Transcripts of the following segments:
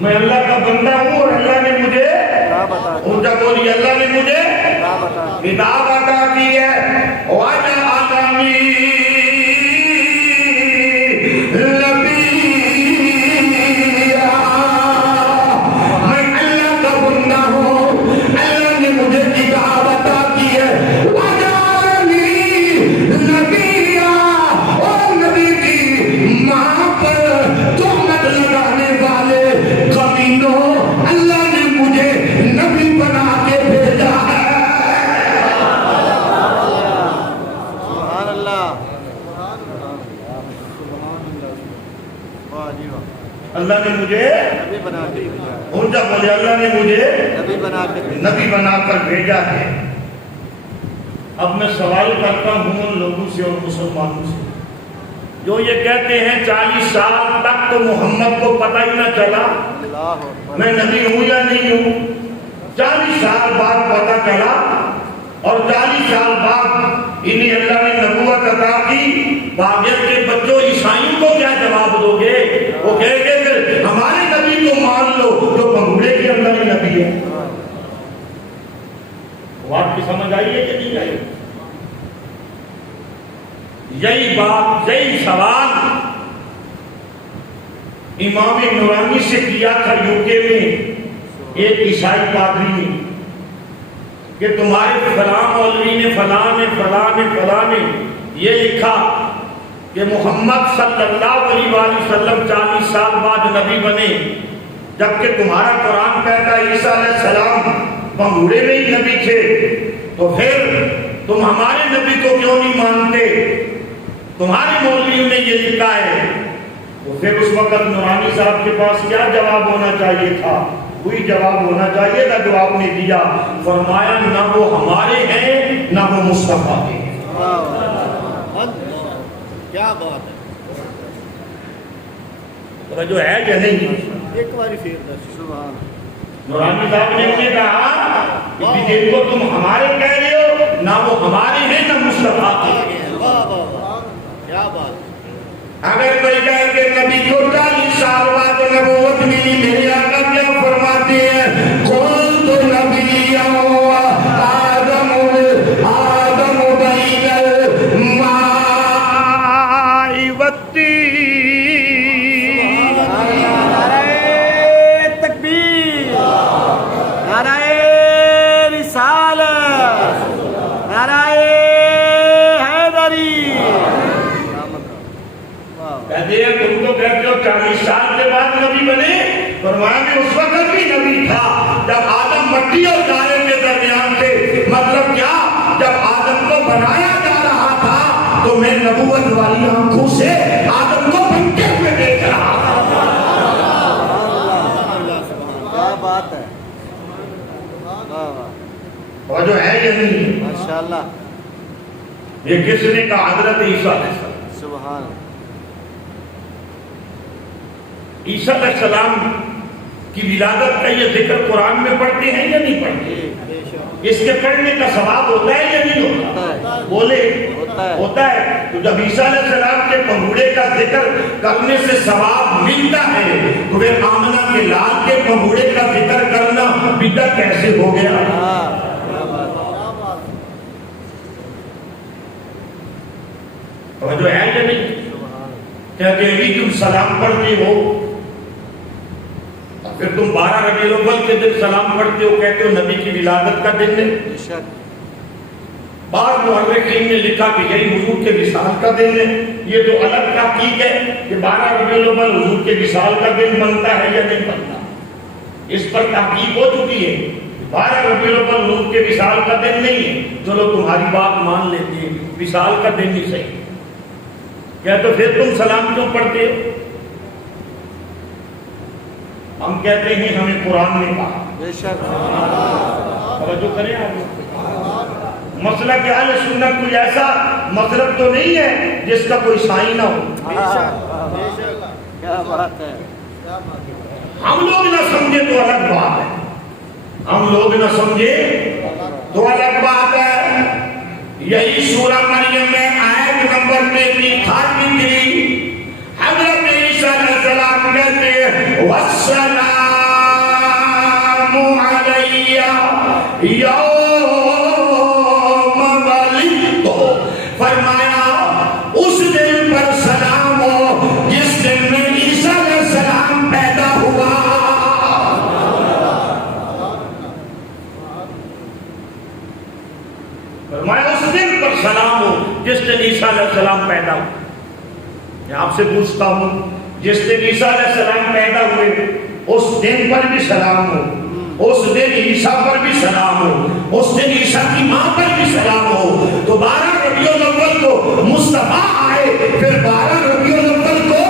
میں اللہ کا بندہ ہوں اور اللہ نے مجھے اونچا بولی اللہ نے مجھے کتاب عطا کی ہے واجہ آدمی اللہ نے مجھے نبی بنا کر بھیجا ہے اونچا بولے اللہ نے مجھے نبی بنا کر بھیجا ہے۔ اب میں سوال کرتا ہوں ان لوگوں سے اور مسلمانوں سے جو یہ کہتے ہیں 40 سال تک تو محمد کو پتہ ہی نہ چلا میں نبی ہوں یا نہیں ہوں، 40 سال بعد پتہ چلا اور 40 سال بعد انہیں اللہ نے نبوت عطا کی۔ باغیت کے بچوں عیسائیوں کو کیا جواب دو گے؟ وہ کہیں گے کہ ہمارے نبی کو مان لو جو بھنگڑے کے اندر ہی نبی ہے۔ بات کی سمجھ آئی ہے کہ نہیں آئی؟ یہی بات یہی سوال امام نورانی سے کیا تھا UK میں ایک عیسائی پادری نے کہ تمہارے فلاں مولوی نے فلاں نے یہ لکھا کہ محمد صلی اللہ علیہ وسلم 40 سال بعد نبی بنے، جبکہ تمہارا قرآن کہتا ہے عیسیٰ علیہ السلام بھنگوڑے میں ہی نبی تھے، تو پھر تم ہمارے نبی کو کیوں نہیں مانتے؟ تمہارے مولویوں نے یہ لکھا ہے۔ تو پھر اس وقت نورانی صاحب کے پاس کیا جواب ہونا چاہیے تھا؟ وہی جواب ہونا چاہیے تھا جو آپ نے دیا، فرمایا نہ وہ ہمارے ہیں نہ وہ مصطفیٰ کے ہیں۔ کیا بات ہے، جو ہے یا نہیں؟ ایک باری پھر نورانی صاحب نے انہیں کہا کہ جن کو تم ہمارے کہہ رہے ہو نہ وہ ہمارے ہیں نہ مصطفیٰ کے ہیں۔ کیا بات، اگر کوئی کہے کہ نبی کو 40 سال بعد نبوت ملی، میرے آقا کیا فرماتے ہیں؟ قل تو نبی آدم بین الماء والطین۔ نعرہ تکبیر، نعرہ رسالت، نعرہ حیدری۔ کہتے ہیں تم تو کہتے ہو 40 سال کے بعد نبی بنے، فرمایا میں اس وقت بھی نبی تھا جب آدم مٹی اور دانے کے درمیان تھے۔ مطلب کیا؟ جب آدم کو بنایا جا رہا تھا تو میں نبوت والی آنکھوں سے آدم کو بنتے ہوئے دیکھ رہا تھا۔ کیا بات ہے، اور جو ہے یہ نہیں، ماشاءاللہ، یہ کس نے کہا؟ حضرت عیسیٰ علیہ السلام۔ سبحان اللہ۔ عیسیٰ علیہ السلام کی ولادت کا یہ ذکر قرآن میں پڑھتے ہیں یا نہیں پڑھتے؟ اس کے پڑھنے کا ثواب ہوتا ہے یا نہیں ہوتا؟ بولے ہوتا ہے۔ تو جب عیسیٰ علیہ السلام کے پنگوڑے کا ذکر کرنے سے ثواب ملتا ہے تو پھر آمنہ کے لال کے پنگوڑے کا ذکر کرنا بدعت کیسے ہو گیا؟ اور جو ہے یا نہیں؟ کہتے ہیں تم سلام پڑھتے ہو، پھر تم 12 ربیع الاول کے دن سلام پڑھتے ہو، کہتے ہو نبی کی ولادت کا دن ہے۔ بعض مورخین نے لکھا کہ یہی حضور کے وصال کا دن ہے۔ یہ جو الگ تحقیق ہے کہ 12 ربیع الاول حضور کے وصال کا دن بنتا ہے یا نہیں بنتا، اس پر تحقیق ہو چکی ہے۔ 12 ربیع الاول حضور کے وصال کا دن نہیں ہے، چلو تمہاری بات مان لیتے ہیں، وصال کا دن نہیں صحیح۔ کیا تو پھر تم سلام کیوں پڑھتے ہو؟ ہم کہتے ہیں ہمیں قرآن نے کہا۔ بے شک، توجہ کریں آپ۔ مسلک اہل سنت کوئی ایسا مذہب تو نہیں ہے جس کا کوئی سائی نہ ہو۔ کیا بات ہے، ہم لوگ نہ سمجھے تو الگ بات ہے، ہم لوگ نہ سمجھے تو الگ بات ہے۔ یہی سورہ مریم میں آیت نمبر 33 حضرت عیسیٰ علیہ السلام کہتے ہیں والسلام علی یوم ولدت، فرمایا اس دن پر سلام ہو جس دن میں عیسیٰ علیہ السلام پیدا ہوا. فرمایا اس دن پر سلام ہو جس دن عیسیٰ علیہ السلام پیدا ہوا. میں آپ سے پوچھتا ہوں، جس دن عیسیٰ علیہ السلام پیدا ہوئے اس دن پر بھی سلام ہو، اس دن عیسیٰ پر بھی سلام ہو، اس دن عیسیٰ کی ماں پر بھی سلام ہو، تو 12 ربیع الاول کو مصطفیٰ آئے، پھر 12 ربیع الاول کو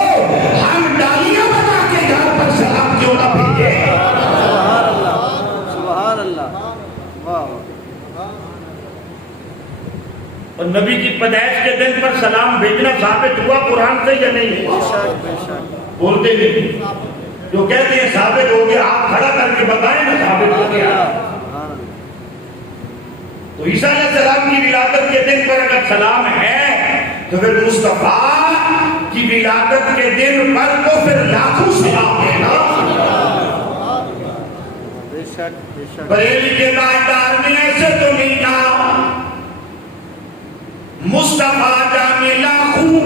ہم ڈالیاں بنا کے گھر پر سلام کیوں نہ بھیجے؟ سبحان اللہ. واہ. اور نبی کی پیدائش کے دن پر سلام بھیجنا ثابت ہوا قرآن سے یا نہیں؟ بولتے نہیں، جو کہتے ہیں ثابت ہو گیا، آپ کھڑا کر کے بتائیں نا ثابت ہو گیا. تو عیسیٰ علیہ السلام کی ولادت کے دن پر اگر سلام ہے تو پھر مصطفیٰ کی ولادت کے دن پر تو پھر لاکھوں سلام ہے نا. بریلی کے تاجدار نے ایسے تو نہیں کہا مصطفیٰ جانے لاکھوں،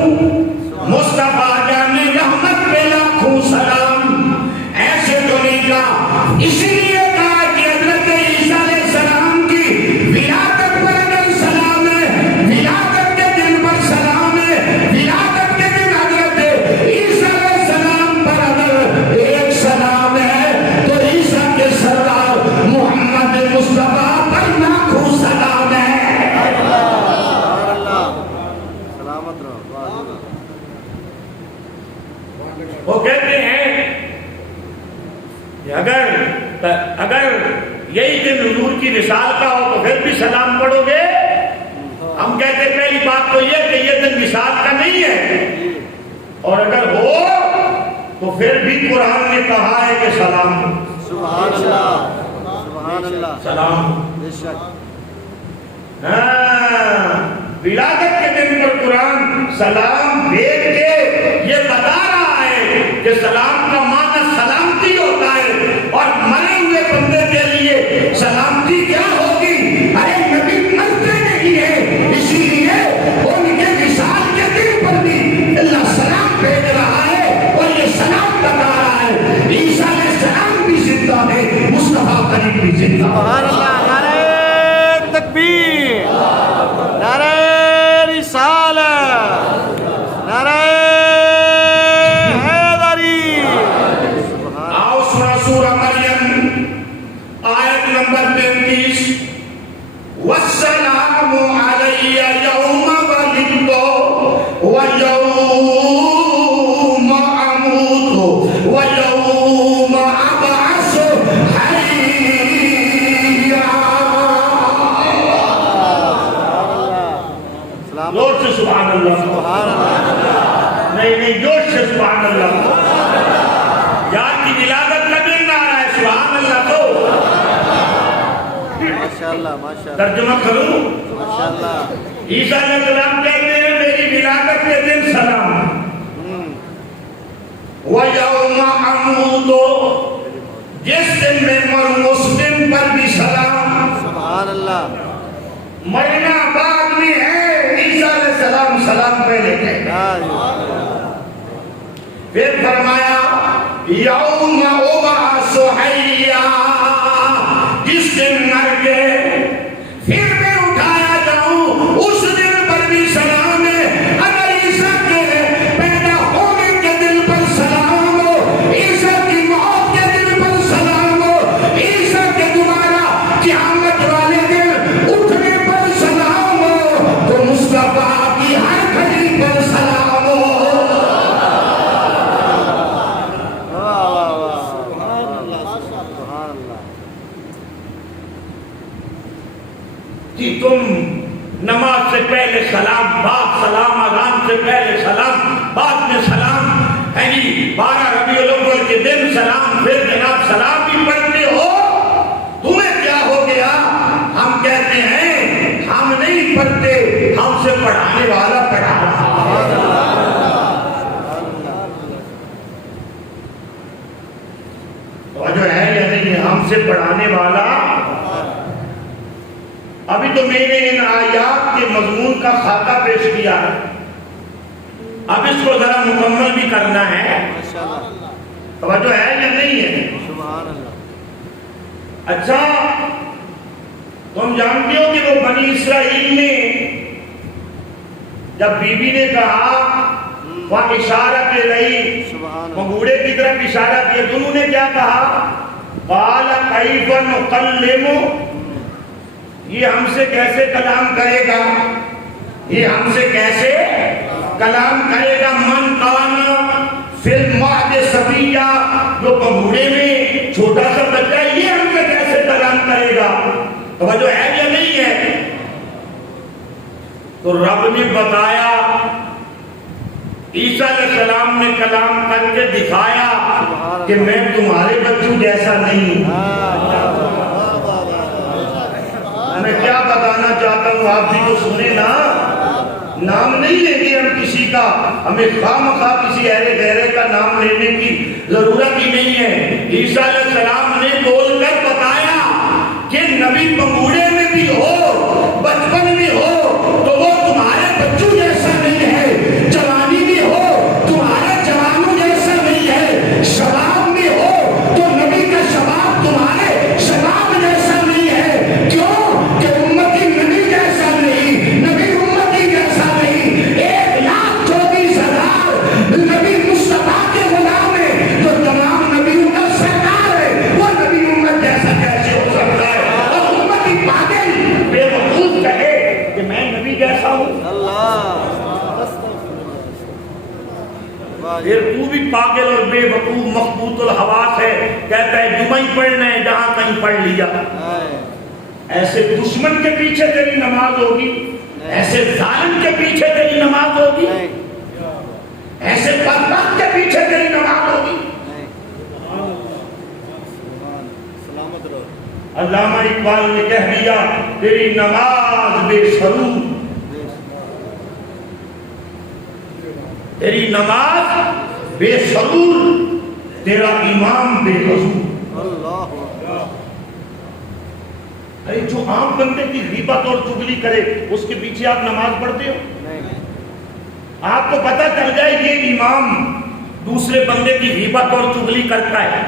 مصطفیٰ جانے رحمت پہ لاکھوں سلام، ایسے تو نہیں کہا. اسی لیے کہا کہ حضرت عیسیٰ علیہ السلام کی ولادت پر اگر سلام ہے، ولادت کے دن پر سلام ہے، ولادت کے دن حضرت عیسیٰ علیہ السلام پر اگر ایک سلام ہے تو عیسیٰ کے سردار محمد مصطفیٰ پر لاکھوں سلام ہے. وہ کہتے ہیں کہ اگر یہی دن حضور کی وصال کا ہو تو پھر بھی سلام پڑھو گے. ہم کہتے ہیں پہلی بات تو یہ کہ یہ دن وصال کا نہیں ہے، اور اگر ہو تو پھر بھی قرآن نے کہا ہے کہ سلام. سبحان اللہ. سبحان اللہ. سلام. بے شک. ولادت کے دن پر قرآن سلام بھیج کے یہ بتا رہا ہے کہ سلام کا معنی سلامتی ہوتا ہے، اور مرے ہوئے بندے کے لیے سلامتی کیا ہوگی؟ ارے نبی مرتے نہیں ہے، اسی لیے ان کے وصال کے دن پر بھی اللہ سلام بھیج رہا ہے اور یہ سلام بتا رہا ہے عیسیٰ علیہ السلام بھی زندہ ہے، مصطفیٰ کریم بھی زندہ ہے. سبحان اللہ. نعرہ تکبیر، نعرہ رسالت، نعرہ حیدری. آؤ سورہ مریم آیت نمبر 33. والسلام علی یوم ولدت ویوم اموت ویوم ابعث حیا. زور سے سبحان اللہ. نہیں جوش سے سبحان اللہ. یار کی ولادت کا دن آ رہا ہے، سبحان اللہ. تو ماشاءاللہ ماشاءاللہ ترجمہ کروں. ماشاءاللہ. عیسیٰ علیہ السلام کہتے ہیں میری ولادت کے دن سلام. وَيَوْمَ عَمُودُ، جس دن میں مروں اس دن پر بھی سلام. سبحان اللہ. مرنا بعد میں ہے، عیسیٰ علیہ السلام سلام پہلے کہتے ہیں. پھر فرمایا یوم ابعث حیا، جس دن مر گئے پھر میں اٹھایا جاؤں اس دن پر بھی سلام ہے. اگر عیسیٰ کے پیدا ہونے کے دن پر سلام ہو، عیسیٰ کی موت کے دن پر سلام ہو، عیسیٰ کے دوبارہ قیامت والے دن اٹھنے پر سلام ہو، تو مصطفیٰ کی ہر گھڑی پر سلام ہو. کہ تم نماز سے پہلے سلام، بعد سلام، اذان سے پہلے سلام، بعد میں سلام ہے جی. 12 ربیع الاول کے دن سلام، پھر جناب سلام بھی پڑھتے ہو. تمہیں کیا ہو گیا؟ ہم کہتے ہیں ہم نہیں پڑھتے، ہم سے پڑھانے والا پڑھا رہا ہے. تو جو ہے یا نہیں، ہم سے پڑھانے کے مضمون کا خاکہ پیش کیا ہے، اب اس کو ذرا مکمل بھی کرنا ہے۔ ماشاءاللہ توجہ ہے یا نہیں ہے؟ سبحان اللہ اچھا، تم جانتے ہو کہ وہ بنی اسرائیل نے جب بی بی نے کہا وہ اشارہ کے رہی، سبحان وہ اللہ بوڑھے کی طرف اشارہ کیا، دونوں نے کیا کہا؟ قال کیف نکلم، یہ ہم سے کیسے کلام کرے گا، یہ ہم سے کیسے کلام کرے گا، من کان فی المہد صبیا، جو بوڑھے میں چھوٹا سا بچہ ہے، یہ ہم سے کیسے کلام کرے گا؟ توجہ ہے یا نہیں ہے؟ تو رب نے بتایا، عیسیٰ علیہ السلام نے کلام کر کے دکھایا کہ میں تمہارے بچوں جیسا نہیں ہوں۔ میں کیا بتانا چاہتا ہوں، آپ بھی تو سنیں نا، نام نہیں لیں گے ہم کسی کا، ہمیں خواہ مخواہ کسی اہل غیرے کا نام لینے کی ضرورت ہی نہیں ہے۔ عیسیٰ علیہ السلام نے بول کر بتایا کہ نبی بموڑے میں بھی ہو، بچپن میں ہو تو وہ تمہارے بچوں جیسا نہیں ہے، جوانی میں ہو تمہارے جوانوں جیسا نہیں ہے، شباب میں ہو تو نبی کا شباب تمہارے شباب جیسا نہیں ہے۔ کیوں کہ امتی نبی جیسا نہیں، نبی امتی جیسا نہیں۔ 1,24,000 نبی مصطفیٰ کے غلام ہیں، جو تمام نبیوں کا سردار ہے، وہ نبی امت جیسا کیسے ہو سکتا ہے؟ اور امتی پاگل بے وقوف کہے کہ میں نبی جیسا ہوں، پھر تو بھی پاگل اور بے وقوف مخبوط الحواس ہے، کہتا ہے جمعہ ہی پڑھنا ہے، جہاں کہیں پڑھ لیا۔ ایسے دشمن کے پیچھے تیری نماز ہوگی، ایسے ظالم کے پیچھے تیری نماز ہوگی، ایسے بدبخت کے پیچھے تیری نماز ہوگی؟ سلامت رہو علامہ اقبال نے کہہ دیا تیری نماز بے سرور، تیری نماز بے سرور، تیرا امام بے حضور۔ اللہ ارے جو عام بندے کی غیبت اور چغلی کرے اس کے پیچھے آپ نماز پڑھتے ہو؟ آپ کو پتہ چل جائے یہ امام دوسرے بندے کی غیبت اور چغلی کرتا ہے،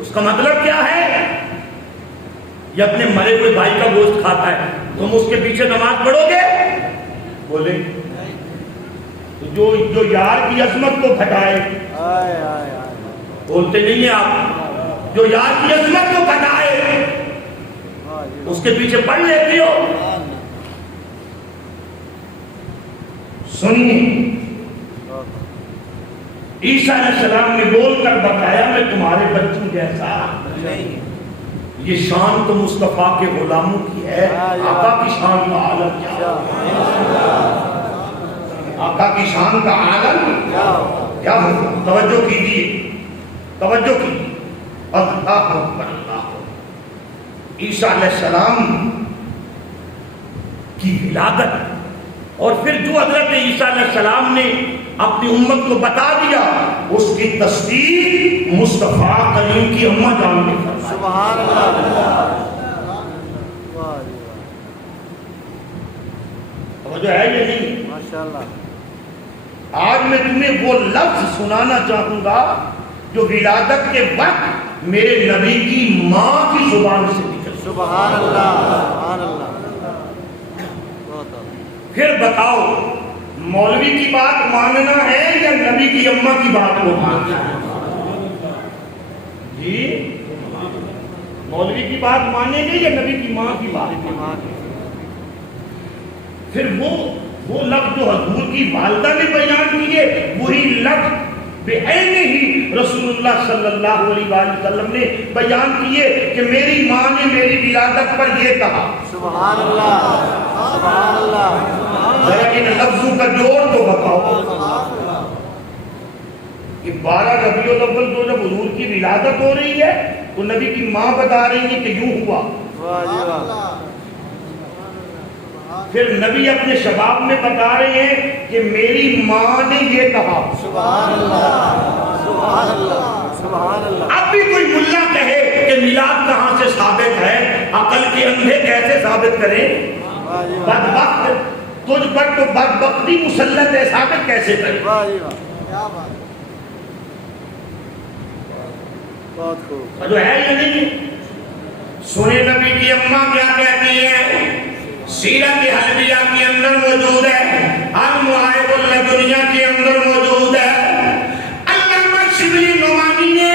اس کا مطلب کیا ہے؟ یہ اپنے مرے ہوئے بھائی کا گوشت کھاتا ہے، تم اس کے پیچھے نماز پڑھو گے؟ بولے جو یار کی عظمت کو گھٹائے، بولتے نہیں ہیں آپ، جو یار کی عظمت کو گھٹائے اس کے پیچھے پڑھ لیتی ہو۔ سنیے، عیسیٰ علیہ السلام نے بول کر بتایا میں تمہارے بچوں جیسا نہیں۔ یہ شان تو مصطفیٰ کے غلاموں کی ہے، آقا کی شان کا عالم کیا؟ آقا کی شان کا عالم کیا ہو؟ توجہ کیجیے، توجہ کیجیے، اللہ اکبر اللہ۔ عیسیٰ علیہ السلام کی ولادت اور پھر جو حضرت عیسیٰ علیہ السلام نے اپنی امت کو بتا دیا، اس کی تصدیق مصطفیٰ کریم کی اماں جان نے فرمائی۔ سبحان اللہ توجہ ہے یا نہیں؟ ماشاءاللہ۔ آج میں تمہیں وہ لفظ سنانا چاہوں گا جو ولادت کے وقت میرے نبی کی ماں کی زبان سے نکل۔ سبحان اللہ سبحان اللہ۔ پھر بتاؤ مولوی کی بات ماننا ہے یا نبی کی اماں کی بات کو ماننا ہے؟ جی مولوی کی بات مانیں گے یا نبی کی ماں کی بات؟ پھر وہ لفظ جو حضور کی والدہ نے بیان کیے وہی لفظ بعین ہی رسول اللہ صلی اللہ علیہ وآلہ وسلم نے بیان کیے کہ میری ماں نے میری ولادت پر یہ کہا۔ سبحان اللہ سبحان اللہ۔ ذرا ان لفظوں کا جوڑ تو بتاؤ کہ 12 ربیع الاول کو جب حضور کی ولادت ہو رہی ہے تو نبی کی ماں بتا رہی ہے کہ یوں ہوا، پھر نبی اپنے شباب میں بتا رہے ہیں کہ میری ماں نے یہ کہا۔ سبحان اللہ سبحان اللہ سبحان اللہ۔ اب بھی کوئی ملا کہے کہ میلاد کہاں سے ثابت ہے، عقل کے اندھے کیسے ثابت کریں؟ بدبخت تجھ پر تو بدبختی مسلط ہے، ثابت کیسے کرے؟ واہ جی واہ، کیا بات ہے، بہت خوب، جو ہے یا نہیں؟ سنے نبی کی اماں کیا کہتی ہے؟ سیرت حلبیہ کے اندر موجود ہے، المعائب الدنیا کے اندر موجود ہے۔ علامہ شبلی نعمانی نے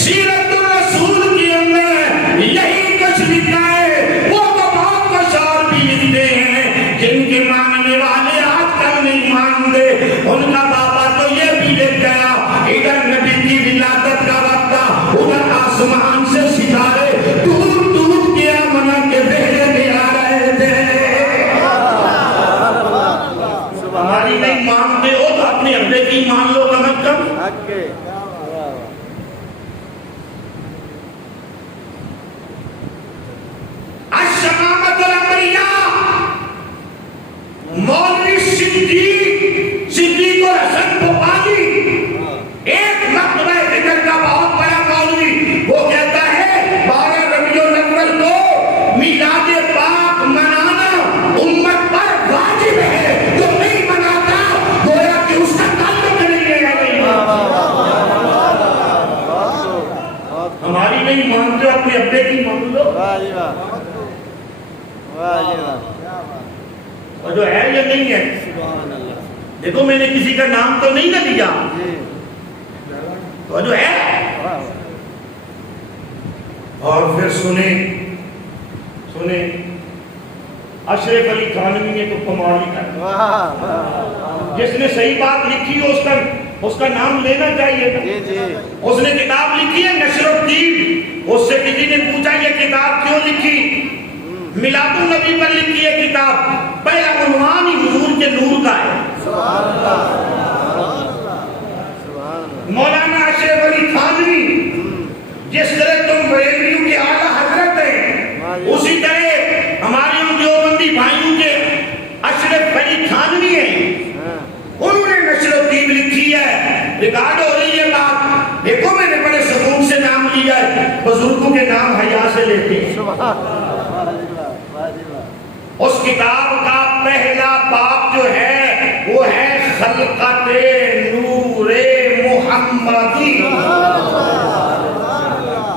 سیرت الرسول کے اندر یہی کچھ لکھا ہے۔ وہ تو بہت کچھ اور بھی لکھتے ہیں جن کے ماننے والے آج تک نہیں مانتے۔ ان کا بابا تو یہ بھی لکھ گیا، ادھر نبی کی ولادت کا وقت تھا، ادھر آسمان سے ستارے ٹوٹ ٹوٹ کے منا کے بہرے میں آ رہے تھے۔ ہماری نہیں مانتے ہو تو اپنے ابے کی مان لو کم از کم۔ حق کے، الشمامۃ الامریہ، مولوی صدیق الحسن بخاری، ایک مکتبہ ذکر کا بہت بڑا مولوی، وہ کہتا ہے 12 ربیع الاول کو میلاد پاک منانا امت پر واجب ہے، جو نہیں مناتا گویا کہ اس کا تعلق نہیں ہے۔ ہماری نہیں مانتے اپنے ابے کی مان لو۔ واہ جی واہ، واہ جی واہ، کیا بات، اور جو ہے یا نہیں ہے؟ سبحان اللہ، دیکھو میں نے کسی کا نام تو نہیں نہ لیا، جی، تو جو ہے۔ واہ اور پھر سنیں اشرف علی تھانوی نے تو کمال ہی کر دیا۔ واہ واہ، جس نے صحیح بات لکھی ہے اس کا نام لینا چاہیے تھا۔ جی جی، اس نے کتاب لکھی ہے نشر الدین، اس سے کسی نے پوچھا یہ کتاب کیوں لکھی؟ میلاد النبی پر لکھی ہے کتاب، پہلا عنوان ہی حضور کے نور کا ہے۔ سبحان اللہ، سبحان اللہ، مولانا اشرف علی تھانوی جس طرح تم بریلویوں کے اعلیٰ حضرت ہیں، اسی طرح ہمارے ان دیوبندی بھائیوں کے اشرف علی تھانوی ہیں، انہوں نے نشر الدین لکھی ہے، ریکارڈ ہو رہی ہے بات۔ دیکھو میں نے بڑے سکون سے نام لیا ہے، بزرگوں کے نام حیا سے لیتے ہیں۔ سبحان اللہ، واہ جی واہ، واہ جی واہ، اس کتاب کا پہلا باب جو ہے وہ ہے خلقت نور محمدی۔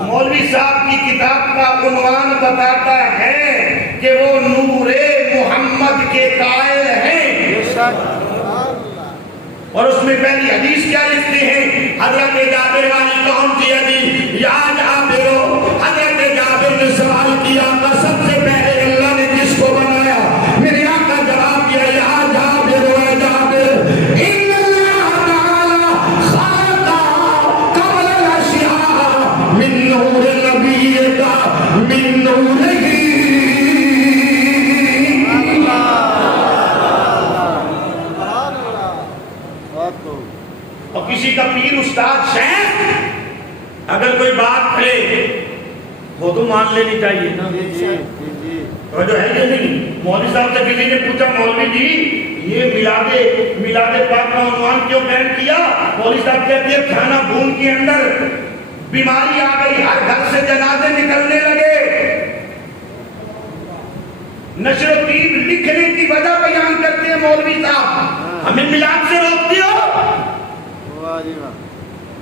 مولوی صاحب کی کتاب کا عنوان بتاتا ہے کہ وہ نور محمد کے قائل ہیں، بے شک، اور اس میں پہلی حدیث کیا لکھتے ہیں؟ حضرت جابر والی کون سی حدیث؟ یا جابر، حضرت جابر نے سوال کیا کہ سب سے پہلے اللہ نے کس کو بنایا؟ میرے آقا جواب دیا یا جابر و جابر ان اللہ تعالی خلق قبل الاشیاء من نور نبی کا من نورہ۔ اور کسی کا پیر استاد شیخ اگر کوئی بات کرے وہ تو مان لینی چاہیے نا۔ جی جی جی جی، اور جو ہے یہ نہیں، مولوی صاحب سے کسی نے پوچھا مولوی جی یہ میلاد پاک کا عنوان کیوں قائم کیا؟ مولوی صاحب کہتے ہیں کھانا بھون کے اندر بیماری آ گئی، ہر گھر سے جنازے نکلنے لگے، نشر الدین لکھنے کی وجہ بیان کرتے ہیں مولوی صاحب، ہمیں میلاد سے روکتے ہو؟ واہ جی واہ،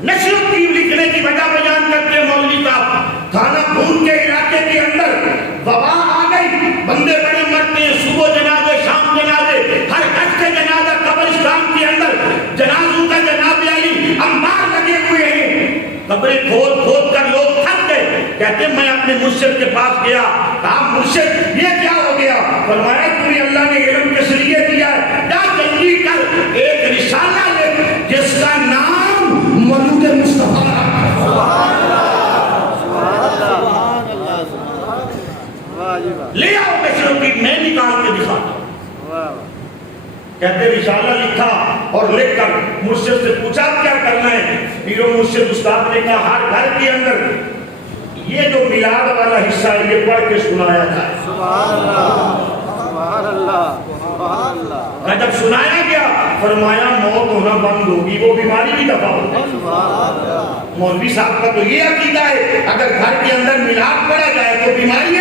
نشر الدین لکھنے کی وجہ بیان کرتے ہیں مولوی صاحب، کھانا بھون کے علاقے کے اندر وبا آ گئی، بندے بڑے مرتے ہیں، صبح جنازے شام جنازے، ہر گھر سے جنازہ، قبرستان کے اندر جنازوں کا جنازے آئی، انبار لگے ہوئے ہیں، قبریں کھود کھود کر لوگ تھک گئے۔ کہتے ہیں میں اپنے مرشد کے پاس گیا، کہا مرشد یہ کیا ہو گیا؟ فرمایا تمہیں اللہ نے علم کس لیے دیا ہے؟ جا جلدی کر ایک رسالہ لے جس کا نام مولود مصطفیٰ ہے۔ سبحان اللہ، سبحان اللہ، واہ جی واہ، لے آؤ نشر الدین، میں نکال کے دکھاتا ہوں۔ واہ واہ، کہتے رسالہ لکھا اور لکھ کر مرشد سے پوچھا کیا کرنا ہے؟ پیرو مرشد استاد نے کہا ہر گھر کے اندر یہ جو میلاد والا حصہ ہے یہ پڑھ کے سنایا جائے۔ سبحان اللہ، سبحان اللہ، سبحان اللہ، اور جب سنایا گیا فرمایا موت ہونا بند ہوگی، وہ بیماری بھی دفع ہوگی۔ سبحان اللہ، مولوی صاحب کا تو یہ عقیدہ ہے اگر گھر کے اندر میلاد پڑھا جائے تو بیماری